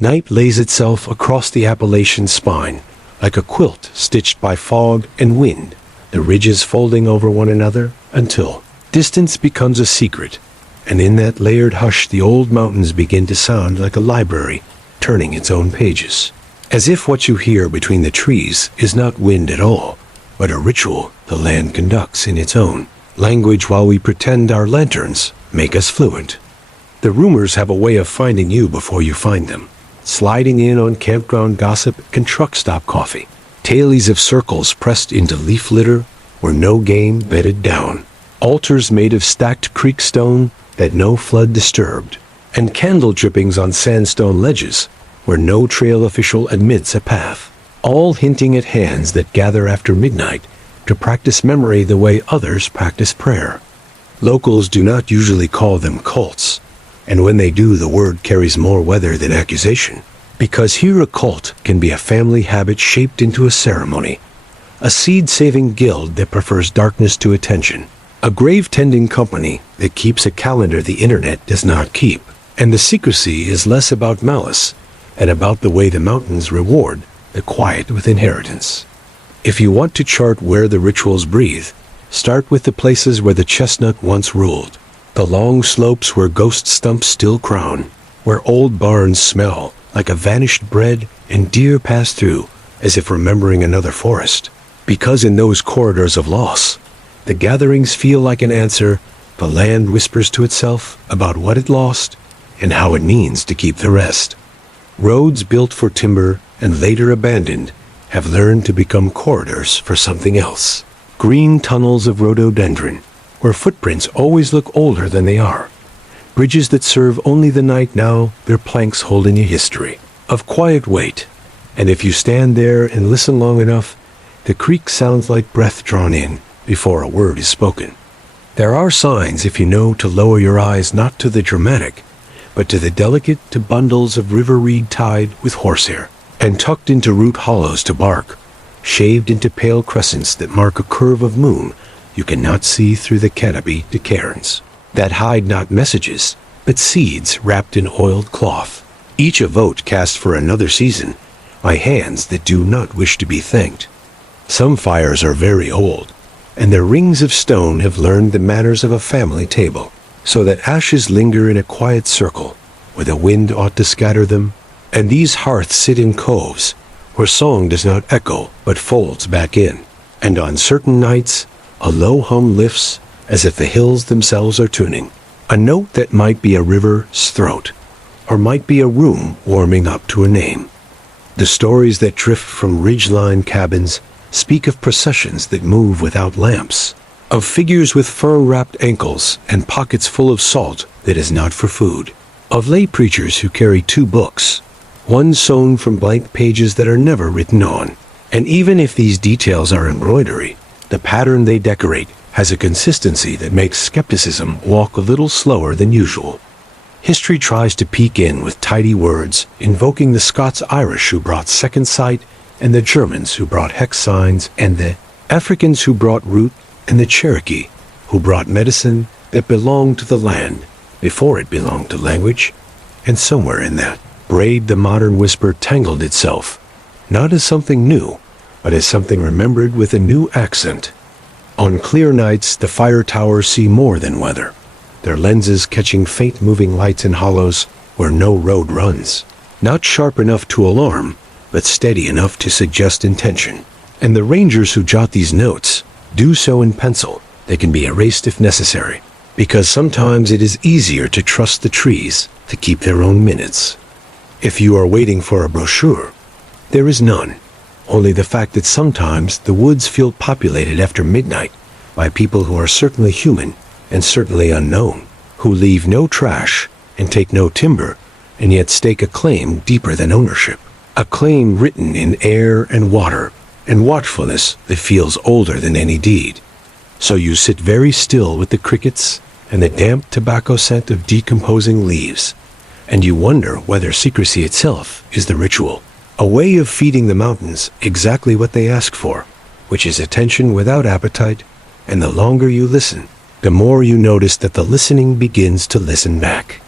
Night lays itself across the Appalachian spine, like a quilt stitched by fog and wind, the ridges folding over one another until distance becomes a secret, and in that layered hush the old mountains begin to sound like a library, turning its own pages. As if what you hear between the trees is not wind at all, but a ritual the land conducts in its own language while we pretend our lanterns make us fluent. The rumors have a way of finding you before you find them, sliding in on campground gossip and truck stop coffee, tailies of circles pressed into leaf litter where no game bedded down, altars made of stacked creek stone that no flood disturbed, and candle drippings on sandstone ledges where no trail official admits a path, all hinting at hands that gather after midnight to practice memory the way others practice prayer. Locals do not usually call them cults, and when they do, the word carries more weather than accusation, because here a cult can be a family habit shaped into a ceremony, a seed-saving guild that prefers darkness to attention, a grave-tending company that keeps a calendar the internet does not keep, and the secrecy is less about malice and about the way the mountains reward the quiet with inheritance. If you want to chart where the rituals breathe, start with the places where the chestnut once ruled, the long slopes where ghost stumps still crown, where old barns smell like a vanished bread and deer pass through as if remembering another forest. Because in those corridors of loss, the gatherings feel like an answer the land whispers to itself about what it lost and how it means to keep the rest. Roads built for timber and later abandoned have learned to become corridors for something else. Green tunnels of rhododendron, where footprints always look older than they are. Bridges that serve only the night now, their planks holding a history of quiet weight. And if you stand there and listen long enough, the creek sounds like breath drawn in before a word is spoken. There are signs, if you know, to lower your eyes not to the dramatic, but to the delicate, to bundles of river reed tied with horsehair, and tucked into root hollows to bark, shaved into pale crescents that mark a curve of moon you cannot see through the canopy to cairns, that hide not messages, but seeds wrapped in oiled cloth, each a vote cast for another season, by hands that do not wish to be thanked. Some fires are very old, and their rings of stone have learned the manners of a family table, so that ashes linger in a quiet circle, where the wind ought to scatter them, and these hearths sit in coves, where song does not echo, but folds back in, and on certain nights, a low hum lifts as if the hills themselves are tuning, a note that might be a river's throat, or might be a room warming up to a name. The stories that drift from ridgeline cabins speak of processions that move without lamps, of figures with fur-wrapped ankles and pockets full of salt that is not for food, of lay preachers who carry two books, one sewn from blank pages that are never written on. And even if these details are embroidery, the pattern they decorate has a consistency that makes skepticism walk a little slower than usual. History tries to peek in with tidy words, invoking the Scots-Irish who brought second sight, and the Germans who brought hex signs, and the Africans who brought root, and the Cherokee who brought medicine that belonged to the land before it belonged to language. And somewhere in that braid the modern whisper tangled itself, not as something new, but as something remembered with a new accent. On clear nights, the fire towers see more than weather, their lenses catching faint moving lights in hollows where no road runs, not sharp enough to alarm, but steady enough to suggest intention. And the rangers who jot these notes do so in pencil. They can be erased if necessary, because sometimes it is easier to trust the trees to keep their own minutes. If you are waiting for a brochure, there is none. Only the fact that sometimes the woods feel populated after midnight by people who are certainly human and certainly unknown, who leave no trash and take no timber, and yet stake a claim deeper than ownership, a claim written in air and water and watchfulness that feels older than any deed. So you sit very still with the crickets and the damp tobacco scent of decomposing leaves, and you wonder whether secrecy itself is the ritual, a way of feeding the mountains exactly what they ask for, which is attention without appetite, and the longer you listen, the more you notice that the listening begins to listen back.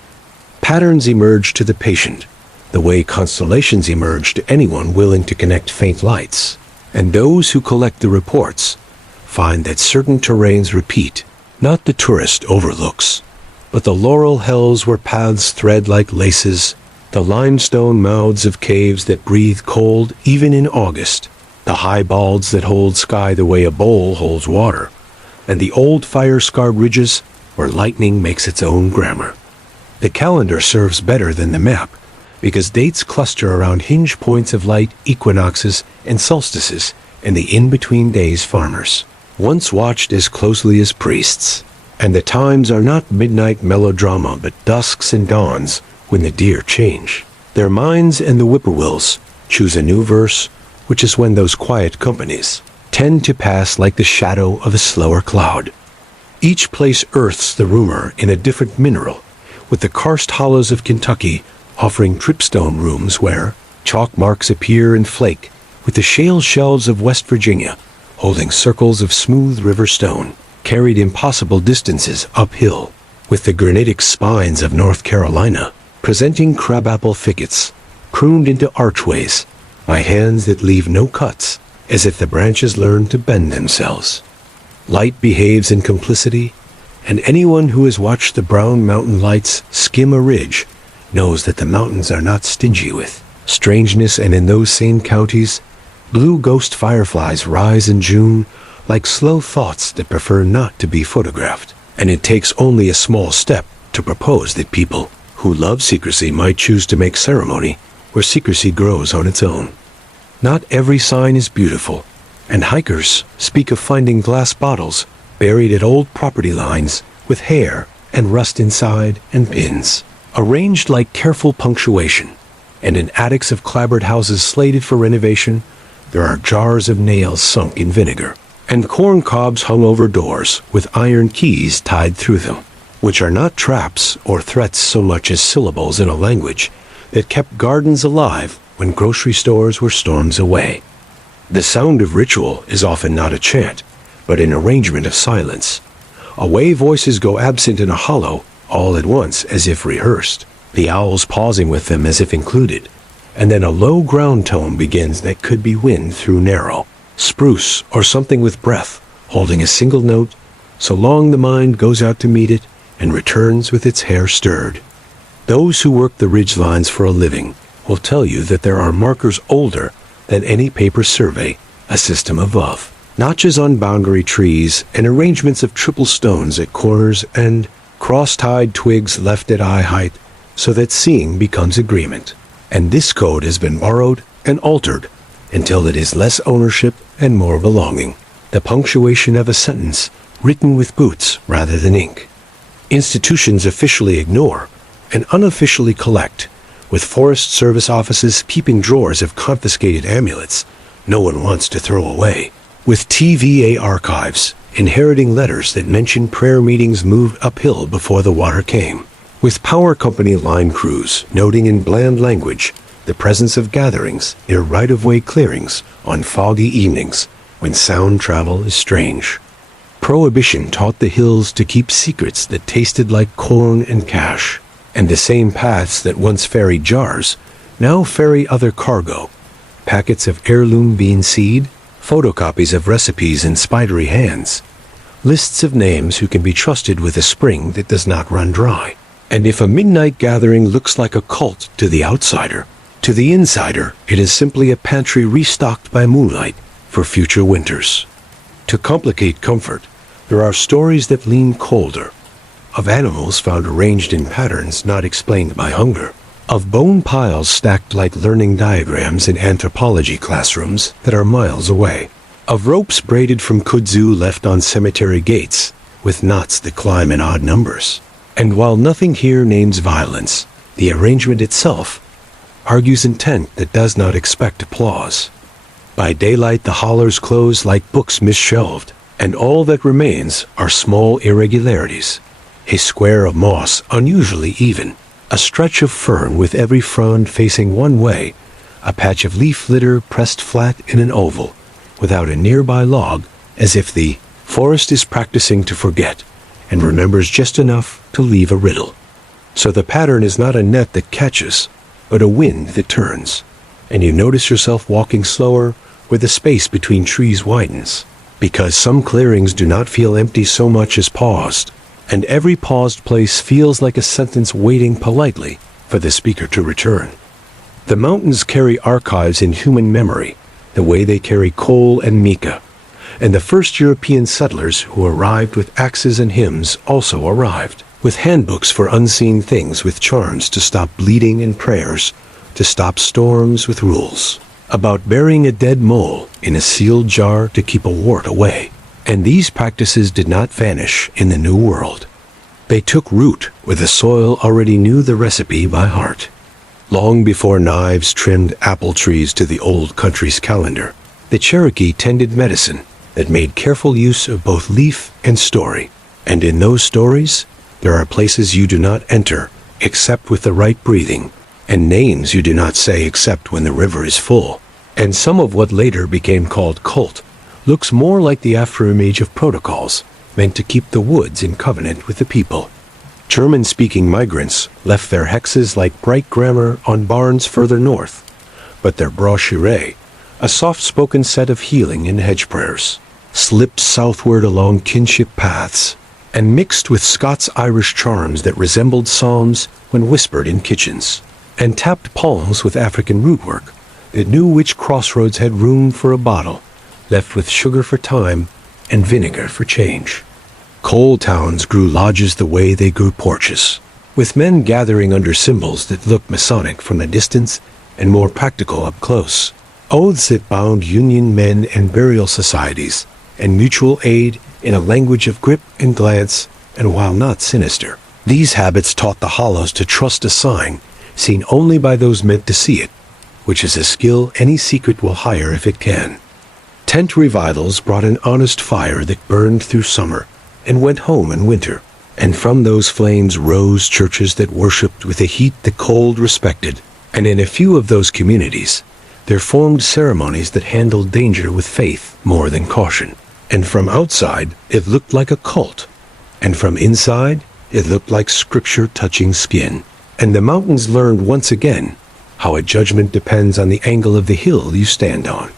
Patterns emerge to the patient, the way constellations emerge to anyone willing to connect faint lights. And those who collect the reports find that certain terrains repeat, not the tourist overlooks, but the laurel hells where paths thread like laces, the limestone mouths of caves that breathe cold even in August, the high balds that hold sky the way a bowl holds water, and the old fire-scarred ridges where lightning makes its own grammar. The calendar serves better than the map, because dates cluster around hinge points of light, equinoxes, and solstices, and the in-between days farmers, once watched as closely as priests. And the times are not midnight melodrama, but dusks and dawns when the deer change. Their minds and the whippoorwills choose a new verse, which is when those quiet companies tend to pass like the shadow of a slower cloud. Each place earths the rumor in a different mineral, with the karst hollows of Kentucky offering tripstone rooms where chalk marks appear and flake, with the shale shelves of West Virginia holding circles of smooth river stone, carried impossible distances uphill, with the granitic spines of North Carolina presenting crabapple thickets, crooned into archways, by hands that leave no cuts, as if the branches learn to bend themselves. Light behaves in complicity, and anyone who has watched the brown mountain lights skim a ridge knows that the mountains are not stingy with strangeness, and in those same counties, blue ghost fireflies rise in June like slow thoughts that prefer not to be photographed. And it takes only a small step to propose that people who love secrecy might choose to make ceremony where secrecy grows on its own. Not every sign is beautiful, and hikers speak of finding glass bottles buried at old property lines with hair and rust inside and pins, arranged like careful punctuation. And in attics of clapboard houses slated for renovation, there are jars of nails sunk in vinegar, and corn cobs hung over doors with iron keys tied through them, which are not traps or threats so much as syllables in a language that kept gardens alive when grocery stores were storms away. The sound of ritual is often not a chant, but an arrangement of silence. Away voices go absent in a hollow, all at once as if rehearsed, the owls pausing with them as if included, and then a low ground tone begins that could be wind through narrow, spruce, or something with breath, holding a single note, so long the mind goes out to meet it and returns with its hair stirred. Those who work the ridgelines for a living will tell you that there are markers older than any paper survey, a system above, notches on boundary trees and arrangements of triple stones at corners and cross-tied twigs left at eye height so that seeing becomes agreement. And this code has been borrowed and altered until it is less ownership and more belonging, the punctuation of a sentence written with boots rather than ink. Institutions officially ignore and unofficially collect, with Forest Service offices keeping drawers of confiscated amulets no one wants to throw away, with TVA archives inheriting letters that mention prayer meetings moved uphill before the water came, with power company line crews noting in bland language the presence of gatherings near right-of-way clearings on foggy evenings when sound travel is strange. Prohibition taught the hills to keep secrets that tasted like corn and cash, and the same paths that once ferried jars now ferry other cargo, packets of heirloom bean seed, photocopies of recipes in spidery hands, lists of names who can be trusted with a spring that does not run dry. And if a midnight gathering looks like a cult to the outsider, to the insider it is simply a pantry restocked by moonlight for future winters. To complicate comfort, there are stories that lean colder, of animals found arranged in patterns not explained by hunger, of bone piles stacked like learning diagrams in anthropology classrooms that are miles away, of ropes braided from kudzu left on cemetery gates with knots that climb in odd numbers. And while nothing here names violence, the arrangement itself argues intent that does not expect applause. By daylight the hollers close like books misshelved, and all that remains are small irregularities. A square of moss unusually even, a stretch of fern with every frond facing one way, a patch of leaf litter pressed flat in an oval, without a nearby log, as if the forest is practicing to forget, and remembers just enough to leave a riddle. So the pattern is not a net that catches, but a wind that turns, and you notice yourself walking slower where the space between trees widens, because some clearings do not feel empty so much as paused, and every paused place feels like a sentence waiting politely for the speaker to return. The mountains carry archives in human memory, the way they carry coal and mica, and the first European settlers who arrived with axes and hymns also arrived, with handbooks for unseen things, with charms to stop bleeding and prayers to stop storms, with rules about burying a dead mole in a sealed jar to keep a wart away. And these practices did not vanish in the New World. They took root where the soil already knew the recipe by heart. Long before knives trimmed apple trees to the old country's calendar, the Cherokee tended medicine that made careful use of both leaf and story. And in those stories, there are places you do not enter except with the right breathing, and names you do not say except when the river is full. And some of what later became called cult looks more like the afterimage of protocols meant to keep the woods in covenant with the people. German-speaking migrants left their hexes like bright grammar on barns further north, but their brochure, a soft-spoken set of healing and hedge prayers, slipped southward along kinship paths and mixed with Scots-Irish charms that resembled psalms when whispered in kitchens, and tapped palms with African rootwork that knew which crossroads had room for a bottle, left with sugar for time and vinegar for change. Coal towns grew lodges the way they grew porches, with men gathering under symbols that looked Masonic from a distance and more practical up close. Oaths that bound union men and burial societies, and mutual aid in a language of grip and glance, and while not sinister, these habits taught the hollows to trust a sign seen only by those meant to see it, which is a skill any secret will hire if it can. Tent revivals brought an honest fire that burned through summer and went home in winter, and from those flames rose churches that worshipped with a heat the cold respected, and in a few of those communities there formed ceremonies that handled danger with faith more than caution. And from outside it looked like a cult, and from inside it looked like scripture touching skin. And the mountains learned once again how a judgment depends on the angle of the hill you stand on.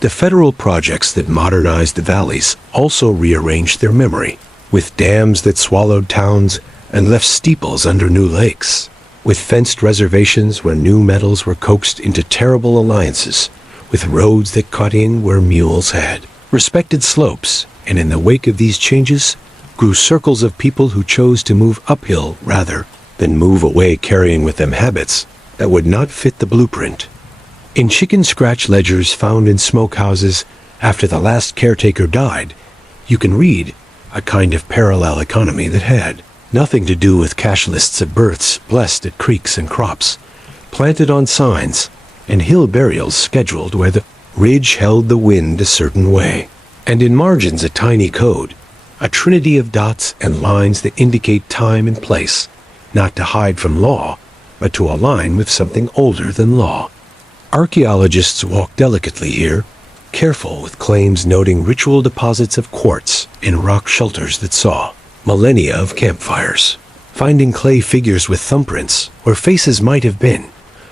The federal projects that modernized the valleys also rearranged their memory, with dams that swallowed towns and left steeples under new lakes, with fenced reservations where new metals were coaxed into terrible alliances, with roads that cut in where mules had respected slopes, and in the wake of these changes grew circles of people who chose to move uphill rather than move away, carrying with them habits that would not fit the blueprint. In chicken scratch ledgers found in smokehouses after the last caretaker died, you can read a kind of parallel economy that had nothing to do with cash lists of births blessed at creeks and crops, planted on signs, and hill burials scheduled where the ridge held the wind a certain way, and in margins a tiny code, a trinity of dots and lines that indicate time and place, not to hide from law, but to align with something older than law. Archaeologists walk delicately here, careful with claims noting ritual deposits of quartz in rock shelters that saw millennia of campfires, finding clay figures with thumbprints where faces might have been,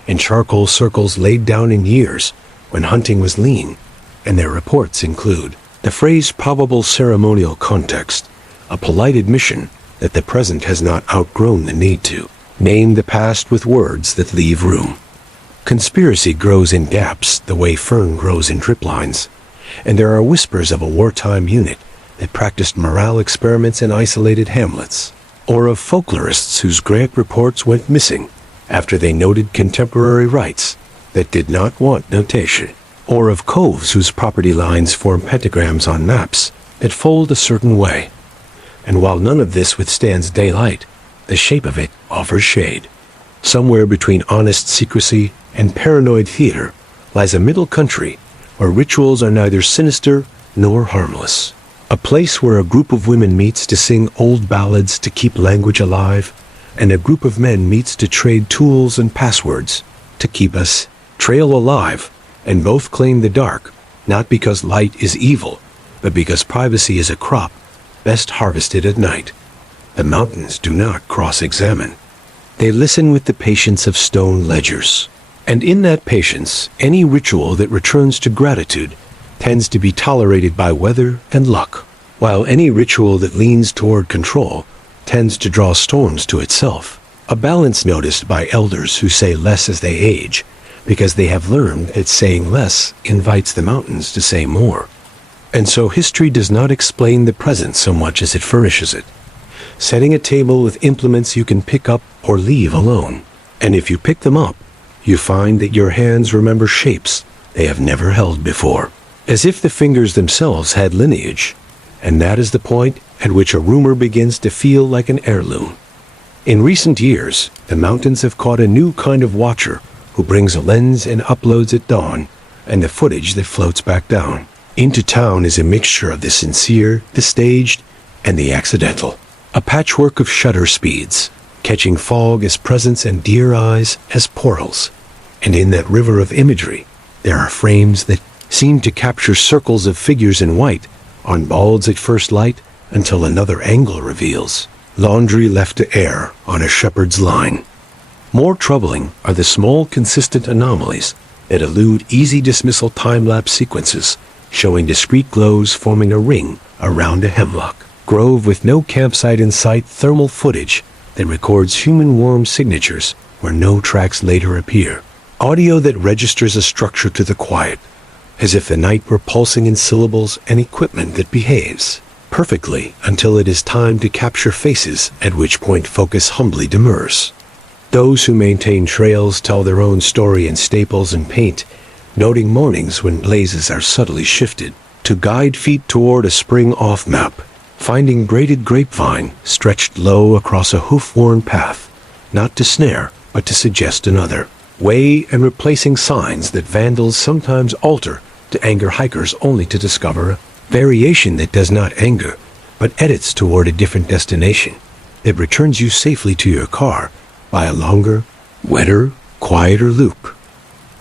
and charcoal circles laid down in years when hunting was lean, and their reports include the phrase probable ceremonial context, a polite admission that the present has not outgrown the need to name the past with words that leave room. Conspiracy grows in gaps the way fern grows in drip lines, and there are whispers of a wartime unit that practiced morale experiments in isolated hamlets, or of folklorists whose grant reports went missing after they noted contemporary rights that did not want notation, or of coves whose property lines form pentagrams on maps that fold a certain way. And while none of this withstands daylight, the shape of it offers shade. Somewhere between honest secrecy and paranoid theater lies a middle country where rituals are neither sinister nor harmless. A place where a group of women meets to sing old ballads to keep language alive, and a group of men meets to trade tools and passwords to keep us trail alive, and both claim the dark, not because light is evil, but because privacy is a crop best harvested at night. The mountains do not cross-examine. They listen with the patience of stone ledgers. And in that patience, any ritual that returns to gratitude tends to be tolerated by weather and luck, while any ritual that leans toward control tends to draw storms to itself. A balance noticed by elders who say less as they age, because they have learned that saying less invites the mountains to say more. And so history does not explain the present so much as it furnishes it, setting a table with implements you can pick up or leave alone. And if you pick them up, you find that your hands remember shapes they have never held before, as if the fingers themselves had lineage, and that is the point at which a rumor begins to feel like an heirloom. In recent years, the mountains have caught a new kind of watcher who brings a lens and uploads at dawn, and the footage that floats back down. Into town is a mixture of the sincere, the staged, and the accidental. A patchwork of shutter speeds, catching fog as presence and deer eyes as portals. And in that river of imagery, there are frames that seem to capture circles of figures in white on balds at first light until another angle reveals laundry left to air on a shepherd's line. More troubling are the small, consistent anomalies that elude easy dismissal time-lapse sequences, showing discrete glows forming a ring around a hemlock grove with no campsite in sight, thermal footage that records human warm signatures where no tracks later appear, audio that registers a structure to the quiet, as if the night were pulsing in syllables, and equipment that behaves perfectly until it is time to capture faces, at which point focus humbly demurs. Those who maintain trails tell their own story in staples and paint, noting mornings when blazes are subtly shifted, to guide feet toward a spring off-map, finding braided grapevine stretched low across a hoof-worn path, not to snare, but to suggest another way, and replacing signs that vandals sometimes alter to anger hikers only to discover a variation that does not anger, but edits toward a different destination that returns you safely to your car by a longer, wetter, quieter loop.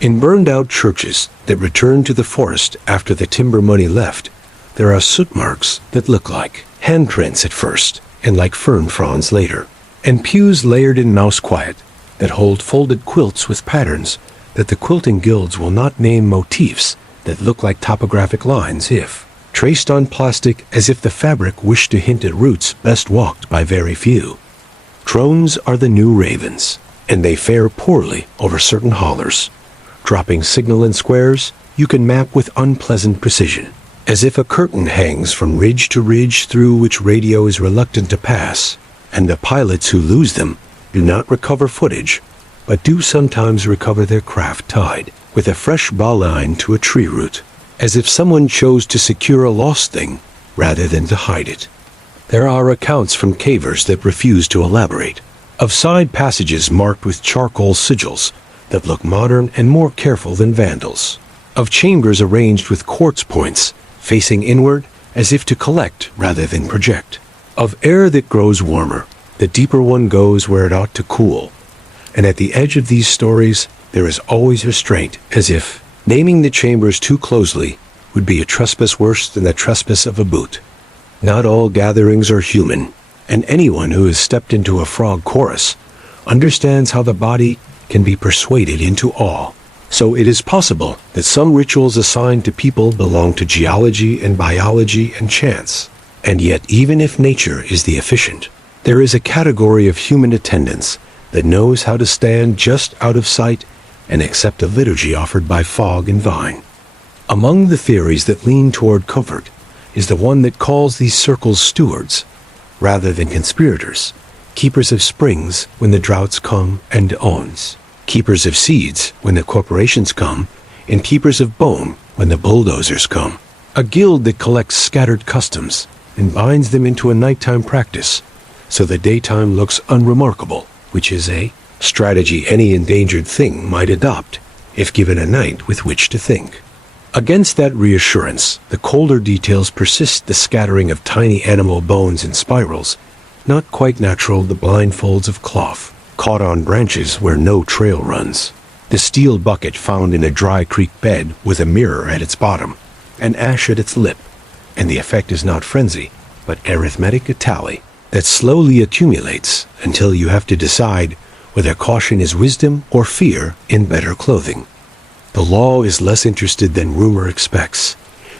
In burned-out churches that return to the forest after the timber money left, there are soot marks that look like handprints at first and like fern fronds later, and pews layered in mouse quiet that hold folded quilts with patterns that the quilting guilds will not name, motifs that look like topographic lines if traced on plastic, as if the fabric wished to hint at routes best walked by very few. Drones are the new ravens, and they fare poorly over certain hollers. Dropping signal in squares, you can map with unpleasant precision, as if a curtain hangs from ridge to ridge through which radio is reluctant to pass, and the pilots who lose them do not recover footage, but do sometimes recover their craft tied with a fresh bowline to a tree root, as if someone chose to secure a lost thing rather than to hide it. There are accounts from cavers that refuse to elaborate, of side passages marked with charcoal sigils that look modern and more careful than vandals, of chambers arranged with quartz points facing inward as if to collect rather than project, of air that grows warmer, the deeper one goes where it ought to cool. And at the edge of these stories there is always restraint, as if naming the chambers too closely would be a trespass worse than the trespass of a boot. Not all gatherings are human, and anyone who has stepped into a frog chorus understands how the body can be persuaded into awe. So it is possible that some rituals assigned to people belong to geology and biology and chance. And yet, even if nature is the efficient, there is a category of human attendance that knows how to stand just out of sight and accept a liturgy offered by fog and vine. Among the theories that lean toward comfort is the one that calls these circles stewards, rather than conspirators, keepers of springs when the droughts come and owns, keepers of seeds when the corporations come, and keepers of bone when the bulldozers come. A guild that collects scattered customs and binds them into a nighttime practice, so the daytime looks unremarkable, which is a strategy any endangered thing might adopt if given a night with which to think. Against that reassurance, the colder details persist, the scattering of tiny animal bones in spirals, not quite natural, the blindfolds of cloth, caught on branches where no trail runs, the steel bucket found in a dry creek bed with a mirror at its bottom, an ash at its lip, and the effect is not frenzy, but arithmetic tally that slowly accumulates until you have to decide whether caution is wisdom or fear in better clothing. The law is less interested than rumor expects,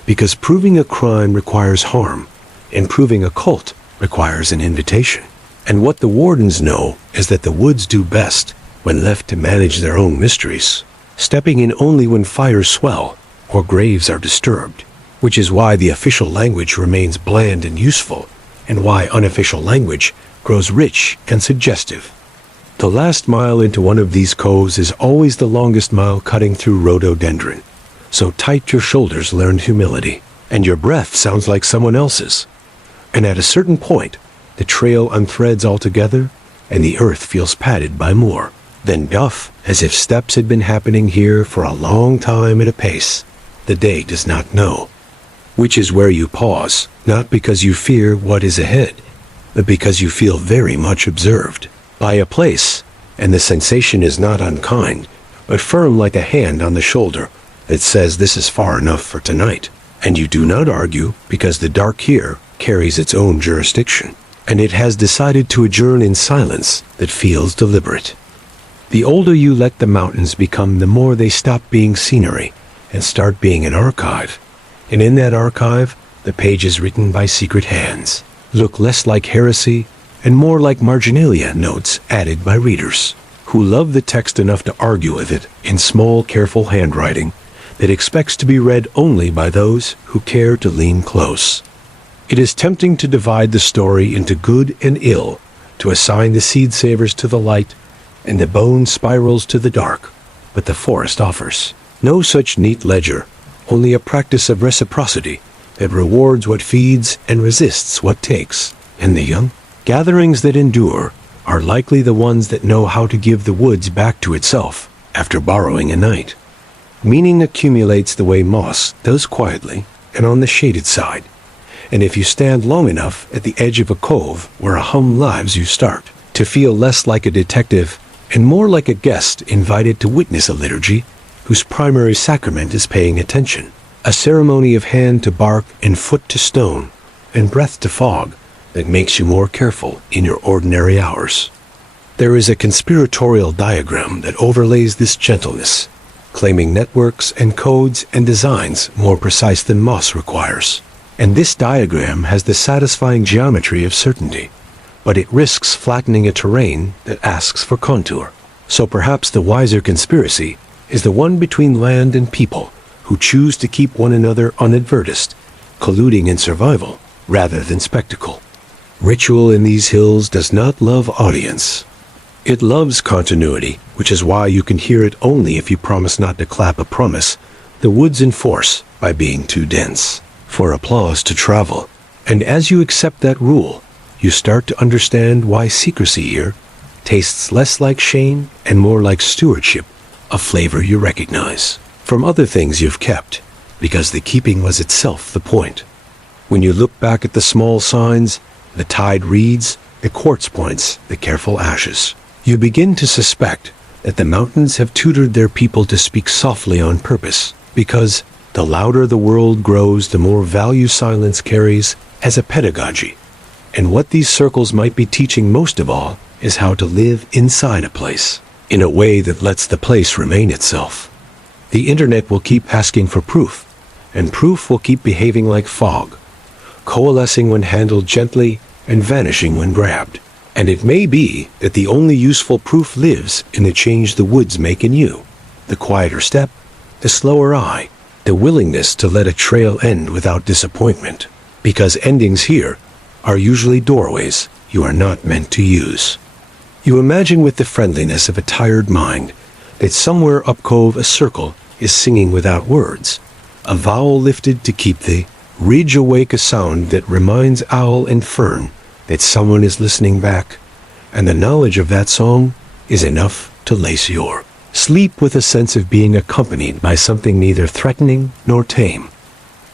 because proving a crime requires harm, and proving a cult requires an invitation. And what the wardens know is that the woods do best when left to manage their own mysteries, stepping in only when fires swell or graves are disturbed, which is why the official language remains bland and useful, and why unofficial language grows rich and suggestive. The last mile into one of these coves is always the longest mile cutting through rhododendron. So tight your shoulders learned humility, and your breath sounds like someone else's. And at a certain point, the trail unthreads altogether, and the earth feels padded by more. Then duff, as if steps had been happening here for a long time at a pace the day does not know. Which is where you pause, not because you fear what is ahead, but because you feel very much observed by a place, and the sensation is not unkind, but firm like a hand on the shoulder that says this is far enough for tonight. And you do not argue, because the dark here carries its own jurisdiction, and it has decided to adjourn in silence that feels deliberate. The older you let the mountains become, the more they stop being scenery and start being an archive. And in that archive, the pages written by secret hands look less like heresy and more like marginalia notes added by readers who love the text enough to argue with it in small, careful handwriting that expects to be read only by those who care to lean close. It is tempting to divide the story into good and ill, to assign the seed savers to the light and the bone spirals to the dark, but the forest offers no such neat ledger, only a practice of reciprocity that rewards what feeds and resists what takes. And the young gatherings that endure are likely the ones that know how to give the woods back to itself after borrowing a night. Meaning accumulates the way moss does quietly and on the shaded side. And if you stand long enough at the edge of a cove where a hum lives, you start to feel less like a detective and more like a guest invited to witness a liturgy whose primary sacrament is paying attention, a ceremony of hand to bark and foot to stone and breath to fog that makes you more careful in your ordinary hours. There is a conspiratorial diagram that overlays this gentleness, claiming networks and codes and designs more precise than moss requires. And this diagram has the satisfying geometry of certainty, but it risks flattening a terrain that asks for contour. So perhaps the wiser conspiracy is the one between land and people who choose to keep one another unadvertised, colluding in survival rather than spectacle. Ritual in these hills does not love audience. It loves continuity, which is why you can hear it only if you promise not to clap a promise the woods enforce by being too dense for applause to travel. And as you accept that rule, you start to understand why secrecy here tastes less like shame and more like stewardship, a flavor you recognize from other things you've kept, because the keeping was itself the point. When you look back at the small signs, the tied reeds, the quartz points, the careful ashes, you begin to suspect that the mountains have tutored their people to speak softly on purpose, because the louder the world grows, the more value silence carries as a pedagogy. And what these circles might be teaching most of all is how to live inside a place, in a way that lets the place remain itself. The internet will keep asking for proof, and proof will keep behaving like fog, coalescing when handled gently and vanishing when grabbed. And it may be that the only useful proof lives in the change the woods make in you, the quieter step, the slower eye, the willingness to let a trail end without disappointment, because endings here are usually doorways you are not meant to use. You imagine with the friendliness of a tired mind that somewhere up cove a circle is singing without words, a vowel lifted to keep the ridge awake, a sound that reminds owl and fern that someone is listening back, and the knowledge of that song is enough to lace your sleep with a sense of being accompanied by something neither threatening nor tame.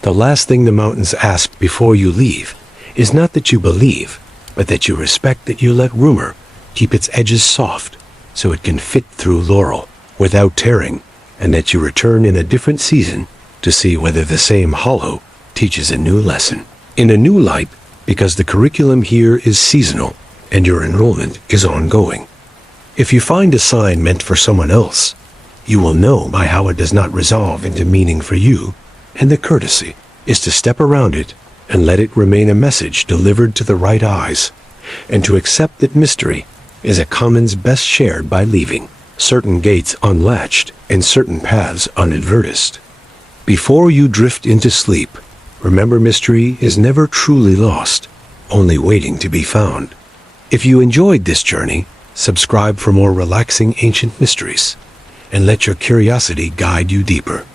The last thing the mountains ask before you leave is not that you believe, but that you respect, that you let rumor keep its edges soft so it can fit through laurel without tearing, and that you return in a different season to see whether the same hollow teaches a new lesson in a new light, because the curriculum here is seasonal and your enrollment is ongoing. If you find a sign meant for someone else, you will know by how it does not resolve into meaning for you, and the courtesy is to step around it and let it remain a message delivered to the right eyes, and to accept that mystery is a commons best shared by leaving certain gates unlatched and certain paths unadvertised. Before you drift into sleep, remember mystery is never truly lost, only waiting to be found. If you enjoyed this journey, subscribe for more relaxing ancient mysteries, and let your curiosity guide you deeper.